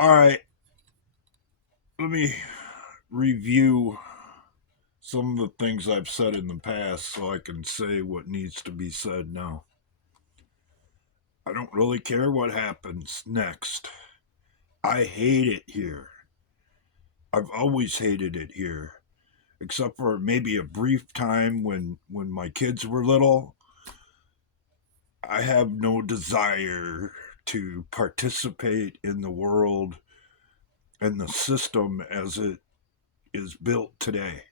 All right, let me review some of the things I've said in the past so I can say what needs to be said now. I don't really care what happens next. I hate it here. I've always hated it here, except for maybe a brief time when my kids were little. I have no desire to participate in the world and the system as it is built today.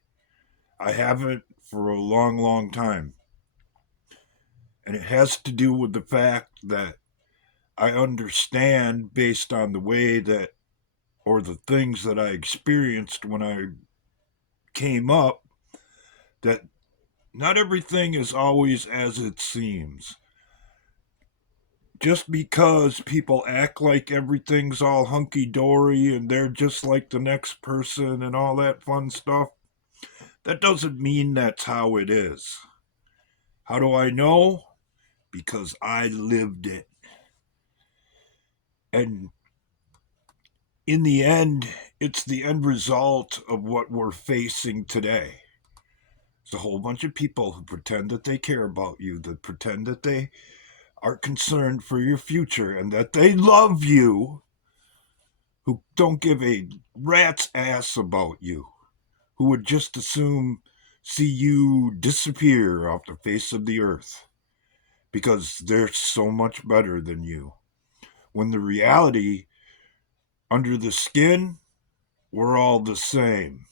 I haven't for a long, long time. And it has to do with the fact that I understand based on the way that, or the things that I experienced when I came up, that not everything is always as it seems. Just because people act like everything's all hunky dory and they're just like the next person and all that fun stuff, that doesn't mean that's how it is. How do I know? Because I lived it. And in the end, it's the end result of what we're facing today. It's a whole bunch of people who pretend that they care about you, that pretend that they are concerned for your future and that they love you, who don't give a rat's ass about you, who would just assume see you disappear off the face of the earth because they're so much better than you. When the reality, under the skin, we're all the same.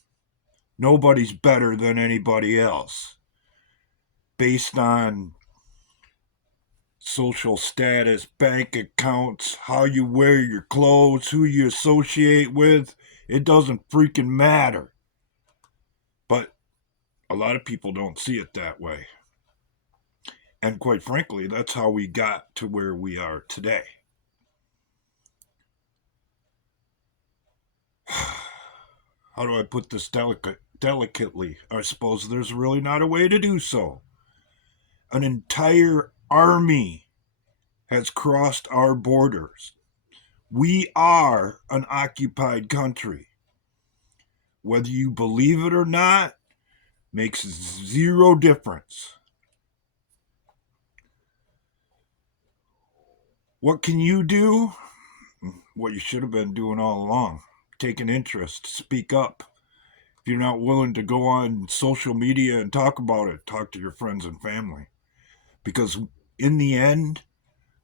Nobody's better than anybody else based on social status, bank accounts, how you wear your clothes, who you associate with. It doesn't freaking matter. But a lot of people don't see it that way. And quite frankly, that's how we got to where we are today. How do I put this delicately? I suppose there's really not a way to do so. An entire army has crossed our borders. We are an occupied country. Whether you believe it or not makes zero difference. What can you do? What you should have been doing all along. Take an interest, speak up. If you're not willing to go on social media and talk about it, talk to your friends and family. Because in the end,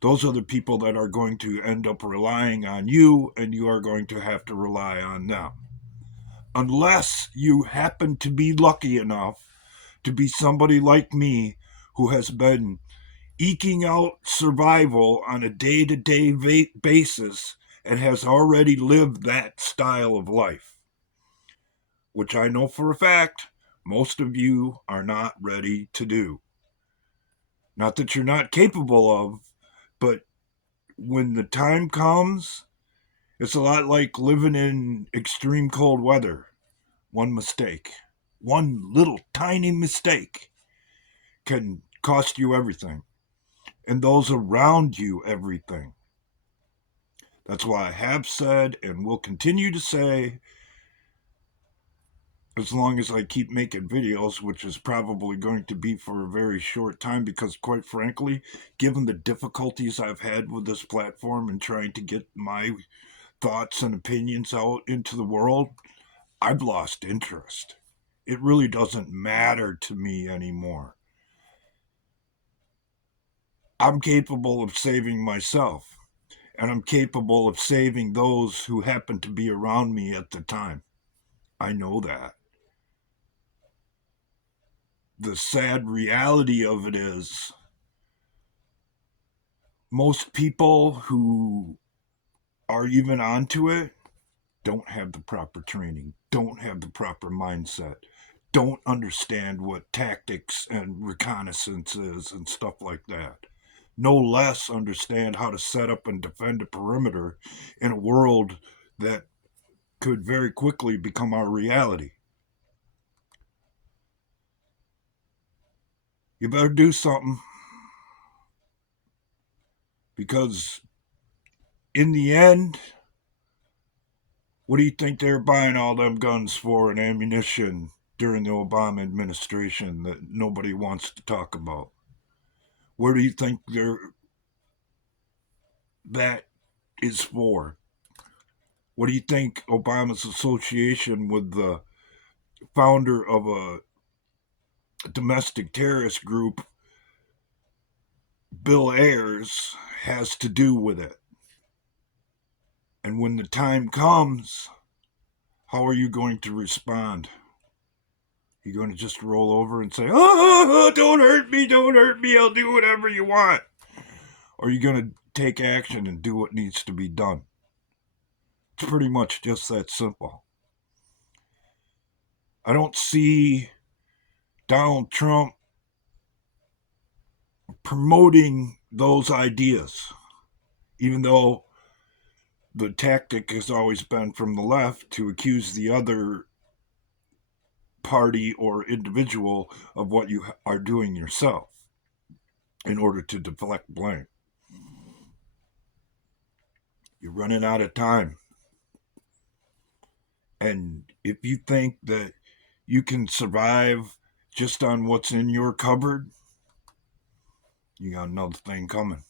those are the people that are going to end up relying on you, and you are going to have to rely on them. Unless you happen to be lucky enough to be somebody like me who has been eking out survival on a day to day basis and has already lived that style of life, which I know for a fact most of you are not ready to do. Not that you're not capable of, but when the time comes, it's a lot like living in extreme cold weather. One mistake, one little tiny mistake can cost you everything, and those around you everything. That's why I have said and will continue to say, as long as I keep making videos, which is probably going to be for a very short time, because quite frankly, given the difficulties I've had with this platform and trying to get my thoughts and opinions out into the world, I've lost interest. It really doesn't matter to me anymore. I'm capable of saving myself, and I'm capable of saving those who happen to be around me at the time. I know that. The sad reality of it is, most people who are even onto it don't have the proper training, don't have the proper mindset, don't understand what tactics and reconnaissance is and stuff like that. No less understand how to set up and defend a perimeter in a world that could very quickly become our reality. You better do something, because in the end, What do you think they're buying all them guns for and ammunition during the Obama administration that nobody wants to talk about? Where do you think that is for? What do you think Obama's association with the founder of a domestic terrorist group, Bill Ayers, has to do with it? And when the time comes, how are you going to respond? You going to just roll over and say, "Oh, don't hurt me, I'll do whatever you want"? Or are you going to take action and do what needs to be done? It's pretty much just that simple. I don't see Donald Trump promoting those ideas, even though the tactic has always been from the left to accuse the other party or individual of what you are doing yourself in order to deflect blame. You're running out of time. And if you think that you can survive just on what's in your cupboard, you got another thing coming.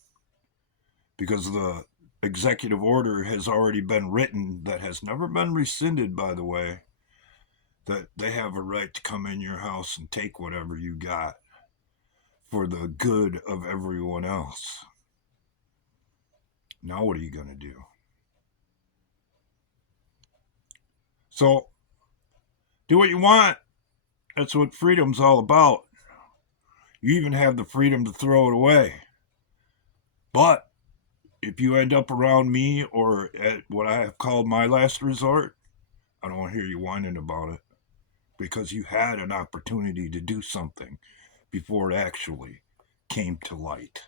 Because the executive order has already been written, that has never been rescinded, by the way, that they have a right to come in your house and take whatever you got for the good of everyone else. Now what are you going to do? So, do what you want. That's what freedom's all about. You even have the freedom to throw it away. But if you end up around me or at what I have called my last resort, I don't want to hear you whining about it, because you had an opportunity to do something before it actually came to light.